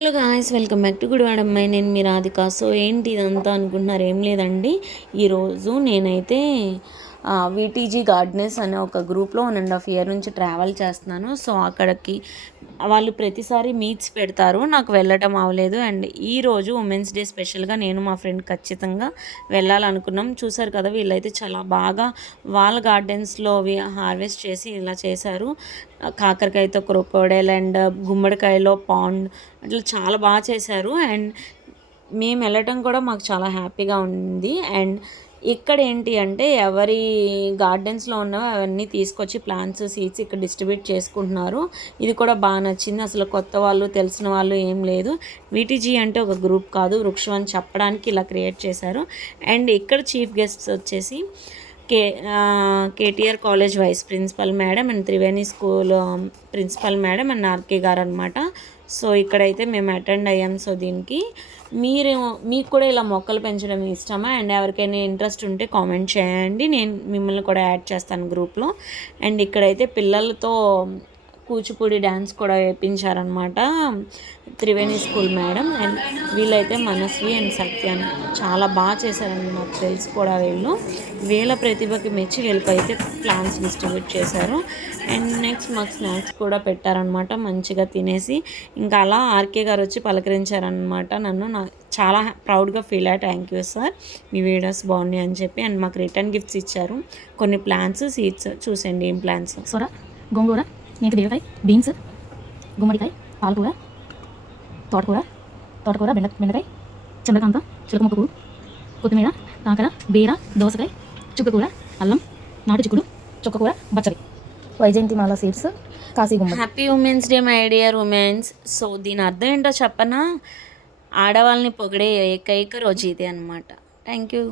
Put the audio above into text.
Hello guys, welcome back to Gudivada అమ్మాయి. నేను మీ Radhika. So ఏంటి ఇదంతా అనుకుంటున్నారు, ఏం లేదండి. ఈరోజు నేనైతే విటీజీ గార్డెనర్స్ అనే ఒక గ్రూప్లో 1.5 year నుంచి ట్రావెల్ చేస్తున్నాను. సో అక్కడికి వాళ్ళు ప్రతిసారి మీట్స్ పెడతారు, నాకు వెళ్ళటం అవ్వలేదు. అండ్ ఈరోజు ఉమెన్స్ డే స్పెషల్గా నేను మా ఫ్రెండ్ ఖచ్చితంగా వెళ్ళాలనుకున్నాం. చూసారు కదా, వీళ్ళైతే చాలా బాగా వాళ్ళ గార్డెన్స్లో హార్వెస్ట్ చేసి ఇలా చేశారు. కాకరకాయతో క్రొకోడైల్ అండ్ గుమ్మడికాయలో పాండ్ అట్లా చాలా బాగా చేశారు. అండ్ మేము వెళ్ళటం కూడా మాకు చాలా హ్యాపీగా ఉంది. అండ్ ఇక్కడ ఏంటి అంటే ఎవరి గార్డెన్స్లో ఉన్నవి అవన్నీ తీసుకొచ్చి ప్లాంట్స్ సీడ్స్ ఇక్కడ డిస్ట్రిబ్యూట్ చేసుకుంటున్నారు. ఇది కూడా బాగా నచ్చింది. అసలు కొత్త వాళ్ళు తెలిసిన వాళ్ళు ఏం లేదు. విటీజీ అంటే ఒక గ్రూప్ కాదు, వృక్షం అని చెప్పడానికి ఇలా క్రియేట్ చేశారు. అండ్ ఇక్కడ చీఫ్ గెస్ట్స్ వచ్చేసి KTR college vice principal madam and Triveni school principal madam and RK గారు అనమాట. సో ఇక్కడైతే మేము అటెండ్ అయ్యాం. సో దీనికి మీకు కూడా ఇలా మొక్కలు పెంచడం ఇష్టమా? అండ్ ఎవరికైనా ఇంట్రెస్ట్ ఉంటే కామెంట్ చేయండి, నేను మిమ్మల్ని కూడా యాడ్ చేస్తాను గ్రూప్లో. అండ్ ఇక్కడైతే పిల్లలతో కూచిపూడి డ్యాన్స్ కూడా వేయించారనమాట త్రివేణి స్కూల్ మేడం. అండ్ వీళ్ళైతే మనస్వి అండ్ సత్యాన్ చాలా బాగా చేశారని నాకు తెలుసు కూడా. వీళ్ళ ప్రతిభకి మెచ్చి వీళ్ళకైతే ప్లాన్స్ డిస్ట్రిబ్యూట్ చేశారు. అండ్ నెక్స్ట్ మాకు స్నాక్స్ కూడా పెట్టారనమాట, మంచిగా తినేసి ఇంకా అలా ఆర్కే గారు వచ్చి పలకరించారనమాట నన్ను. చాలా ప్రౌడ్గా ఫీల్ అయ్యా. Thank you sir, me videos బాగున్నాయి అని చెప్పి. అండ్ మాకు రిటర్న్ గిఫ్ట్స్ ఇచ్చారు, కొన్ని ప్లాంట్స్ సీడ్స్. చూసండి ఏం ప్లాంట్స్. సొర, గోంగూర, నీటి బీరకాయ, బీన్స్, గుమ్మడికాయ, పాలకూర, తోటకూర, బెండకాయ, చంద్రకాంత, చిలకముక్క పువ్వు, కొత్తిమీర, కాకర, బీర, దోసకాయ, చుక్కకూర, అల్లం, నాటు చిక్కుడు, చుక్కకూర, బచ్చలి, వైజయంతిమాల సీడ్స్, కాశీ గుమ్మ. Happy women's day my dear women's. So దీని అర్థం ఏంటో చెప్పనా? ఆడవాళ్ళని పొగిడే ఏకైక రోజు ఇది అనమాట. Thank you.